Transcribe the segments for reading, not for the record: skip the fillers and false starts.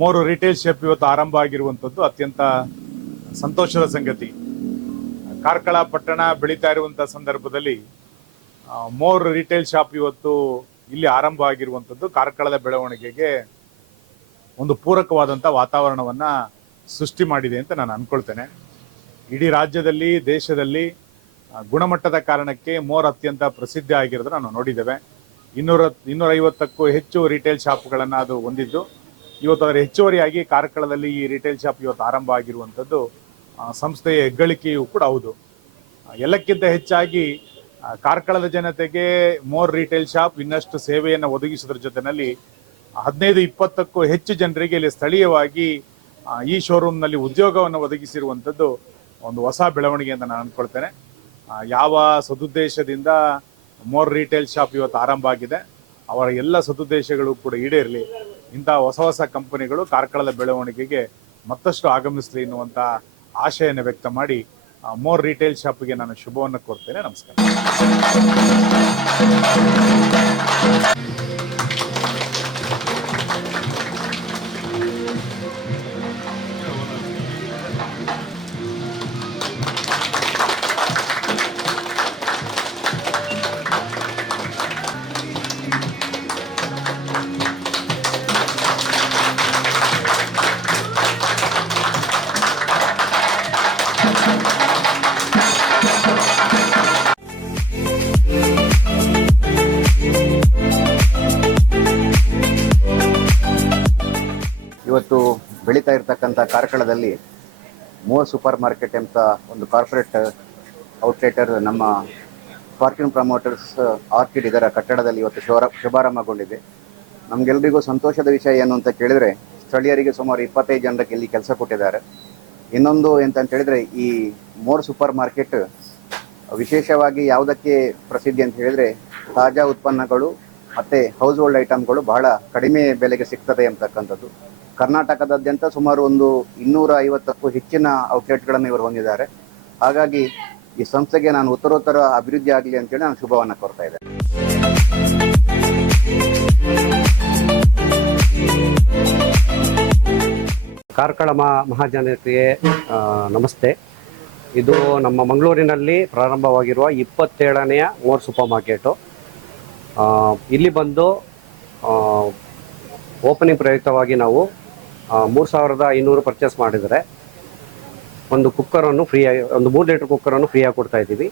ಮೂರು retail shop ಇವತ್ತು ಆರಂಭ ಆಗಿರುವಂಥದ್ದು ಅತ್ಯಂತ ಸಂತೋಷದ ಸಂಗತಿ. ಕಾರ್ಕಳ ಪಟ್ಟಣ ಬೆಳೀತಾ ಇರುವಂಥ ಸಂದರ್ಭದಲ್ಲಿ ಮೂರು ರಿಟೇಲ್ ಶಾಪ್ ಇವತ್ತು ಇಲ್ಲಿ ಆರಂಭ ಆಗಿರುವಂಥದ್ದು ಕಾರ್ಕಳದ ಬೆಳವಣಿಗೆಗೆ ಒಂದು ಪೂರಕವಾದಂಥ ವಾತಾವರಣವನ್ನು ಸೃಷ್ಟಿ ಮಾಡಿದೆ ಅಂತ ನಾನು ಅಂದ್ಕೊಳ್ತೇನೆ. ಇಡೀ ರಾಜ್ಯದಲ್ಲಿ ದೇಶದಲ್ಲಿ ಗುಣಮಟ್ಟದ ಕಾರಣಕ್ಕೆ ಮೋರ್ ಅತ್ಯಂತ ಪ್ರಸಿದ್ಧಿ ಆಗಿರೋದನ್ನ ನಾವು ನೋಡಿದ್ದೇವೆ. 250ಕ್ಕೂ ಹೆಚ್ಚು ರಿಟೇಲ್ ಶಾಪ್ಗಳನ್ನು ಅದು ಹೊಂದಿದ್ದು ಇವತ್ತು ಅದರ ಹೆಚ್ಚುವರಿಯಾಗಿ ಕಾರ್ಕಳದಲ್ಲಿ ಈ ರಿಟೇಲ್ ಶಾಪ್ ಇವತ್ತು ಆರಂಭ ಆಗಿರುವಂಥದ್ದು ಸಂಸ್ಥೆಯ ಹೆಗ್ಗಳಿಕೆಯೂ ಕೂಡ ಹೌದು. ಎಲ್ಲಕ್ಕಿಂತ ಹೆಚ್ಚಾಗಿ ಕಾರ್ಕಳದ ಜನತೆಗೆ ಮೋರ್ ರಿಟೇಲ್ ಶಾಪ್ ಇನ್ನಷ್ಟು ಸೇವೆಯನ್ನು ಒದಗಿಸೋದ್ರ ಜೊತೆಯಲ್ಲಿ 15-20ಕ್ಕೂ ಹೆಚ್ಚು ಜನರಿಗೆ ಇಲ್ಲಿ ಸ್ಥಳೀಯವಾಗಿ ಈ ಶೋರೂಮ್ನಲ್ಲಿ ಉದ್ಯೋಗವನ್ನು ಒದಗಿಸಿರುವಂಥದ್ದು ಒಂದು ಹೊಸ ಬೆಳವಣಿಗೆ ಅಂತ ನಾನು ಅಂದ್ಕೊಳ್ತೇನೆ. ಯಾವ ಸದುದ್ದೇಶದಿಂದ ಮೋರ್ ರಿಟೇಲ್ ಶಾಪ್ ಇವತ್ತು ಆರಂಭ ಆಗಿದೆ ಅವರ ಎಲ್ಲ ಸದುದ್ದೇಶಗಳು ಕೂಡ ಈಡೇರಲಿ. ಇಂಥ ಹೊಸ ಕಂಪನಿಗಳು ಕಾರ್ಕಳದ ಬೆಳವಣಿಗೆಗೆ ಮತ್ತಷ್ಟು ಆಗಮಿಸಲಿ ಎನ್ನುವಂಥ ಆಶೆಯನ್ನು ವ್ಯಕ್ತ ಮಾಡಿ ಮೋರ್ ರಿಟೇಲ್ ಶಾಪ್ಗೆ ನಾನು ಶುಭವನ್ನು ಕೋರ್ತೇನೆ. ನಮಸ್ಕಾರ. ಇವತ್ತು ಬೆಳೀತಾ ಇರತಕ್ಕಂಥ ಕಾರ್ಕಳದಲ್ಲಿ ಮೋರ್ ಸೂಪರ್ ಮಾರ್ಕೆಟ್ ಅಂತ ಒಂದು ಕಾರ್ಪೊರೇಟ್ ಔಟ್ಲೆಟರ್ ನಮ್ಮ ಫಾರ್ಚ್ಯೂನ್ ಪ್ರಮೋಟರ್ಸ್ ಆರ್ಕಿಡ್ ಇದರ ಕಟ್ಟಡದಲ್ಲಿ ಇವತ್ತು ಶುಭಾರಂಭಗೊಂಡಿದೆ. ನಮಗೆಲ್ಲರಿಗೂ ಸಂತೋಷದ ವಿಷಯ ಏನು ಅಂತ ಕೇಳಿದರೆ, ಸ್ಥಳೀಯರಿಗೆ ಸುಮಾರು 25 ಜನರಿಗೆ ಇಲ್ಲಿ ಕೆಲಸ ಕೊಟ್ಟಿದ್ದಾರೆ. ಇನ್ನೊಂದು ಎಂತ ಹೇಳಿದರೆ, ಈ ಮೋರ್ ಸೂಪರ್ ಮಾರ್ಕೆಟ್ ವಿಶೇಷವಾಗಿ ಯಾವುದಕ್ಕೆ ಪ್ರಸಿದ್ಧಿ ಅಂತ ಹೇಳಿದರೆ, ತಾಜಾ ಉತ್ಪನ್ನಗಳು ಮತ್ತು ಹೌಸ್ ಹೋಲ್ಡ್ ಐಟಮ್ಗಳು ಬಹಳ ಕಡಿಮೆ ಬೆಲೆಗೆ ಸಿಗ್ತದೆ ಅಂತಕ್ಕಂಥದ್ದು. ಕರ್ನಾಟಕದಾದ್ಯಂತ ಸುಮಾರು ಒಂದು 250ಕ್ಕೂ ಹೆಚ್ಚಿನ ಔಟ್ಲೆಟ್ಗಳನ್ನು ಇವರು ಹೊಂದಿದ್ದಾರೆ. ಹಾಗಾಗಿ ಈ ಸಂಸ್ಥೆಗೆ ನಾನು ಉತ್ತರೋತ್ತರ ಅಭಿವೃದ್ಧಿ ಆಗಲಿ ಅಂತೇಳಿ ನಾನು ಶುಭವನ್ನು ಕೋರ್ತಾ ಇದ್ದೇನೆ. ಕಾರ್ಕಳ ಮಹಾಜನತೆಗೆ ನಮಸ್ತೆ. ಇದು ನಮ್ಮ ಮಂಗಳೂರಿನಲ್ಲಿ ಪ್ರಾರಂಭವಾಗಿರುವ 27ನೇ ಮೋರ್ ಸೂಪರ್ ಮಾರ್ಕೆಟು. ಇಲ್ಲಿ ಬಂದು ಓಪನಿಂಗ್ ಪ್ರಯುಕ್ತವಾಗಿ ನಾವು 3500 ಪರ್ಚೇಸ್ ಮಾಡಿದರೆ ಒಂದು ಕುಕ್ಕರನ್ನು ಫ್ರೀಯಾಗಿ, ಒಂದು 3 ಲೀಟರ್ ಕುಕ್ಕರನ್ನು ಫ್ರೀಯಾಗಿ ಕೊಡ್ತಾ ಇದ್ದೀವಿ.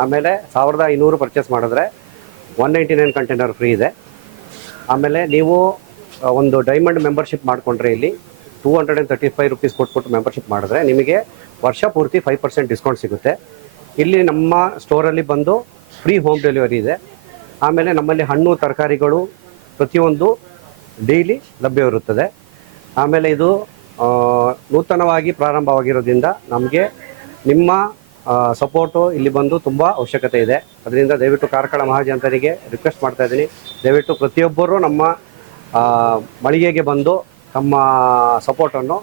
ಆಮೇಲೆ 1500 ಪರ್ಚೇಸ್ ಮಾಡಿದ್ರೆ 199 ಕಂಟೈನರ್ ಫ್ರೀ ಇದೆ. ಆಮೇಲೆ ನೀವು ಒಂದು ಡೈಮಂಡ್ ಮೆಂಬರ್ಶಿಪ್ ಮಾಡಿಕೊಂಡ್ರೆ ಇಲ್ಲಿ 235 ರುಪೀಸ್ ಕೊಟ್ಬಿಟ್ಟು ಮೆಂಬರ್ಶಿಪ್ ಮಾಡಿದ್ರೆ ನಿಮಗೆ ವರ್ಷ ಪೂರ್ತಿ 5% ಡಿಸ್ಕೌಂಟ್ ಸಿಗುತ್ತೆ. ಇಲ್ಲಿ ನಮ್ಮ ಸ್ಟೋರಲ್ಲಿ ಬಂದು ಫ್ರೀ ಹೋಮ್ ಡೆಲಿವರಿ ಇದೆ. ಆಮೇಲೆ ನಮ್ಮಲ್ಲಿ ಹಣ್ಣು ತರಕಾರಿಗಳು ಪ್ರತಿಯೊಂದು ಡೈಲಿ ಲಭ್ಯವಿರುತ್ತದೆ. ಆಮೇಲೆ ಇದು ನೂತನವಾಗಿ ಪ್ರಾರಂಭವಾಗಿರೋದ್ರಿಂದ ನಮಗೆ ನಿಮ್ಮ ಸಪೋರ್ಟು ಇಲ್ಲಿ ಬಂದು ತುಂಬ ಅವಶ್ಯಕತೆ ಇದೆ. ಅದರಿಂದ ದಯವಿಟ್ಟು ಕಾರ್ಕಳ ಮಹಾಜನತೆಗೆ ರಿಕ್ವೆಸ್ಟ್ ಮಾಡ್ತಾ ಇದ್ದೀನಿ, ದಯವಿಟ್ಟು ಪ್ರತಿಯೊಬ್ಬರು ನಮ್ಮ ಮಳಿಗೆಗೆ ಬಂದು ತಮ್ಮ ಸಪೋರ್ಟನ್ನು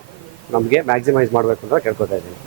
ನಮಗೆ ಮ್ಯಾಕ್ಸಿಮೈಸ್ ಮಾಡಬೇಕು ಅಂತ ಕೇಳ್ಕೊತಾ ಇದ್ದೀನಿ.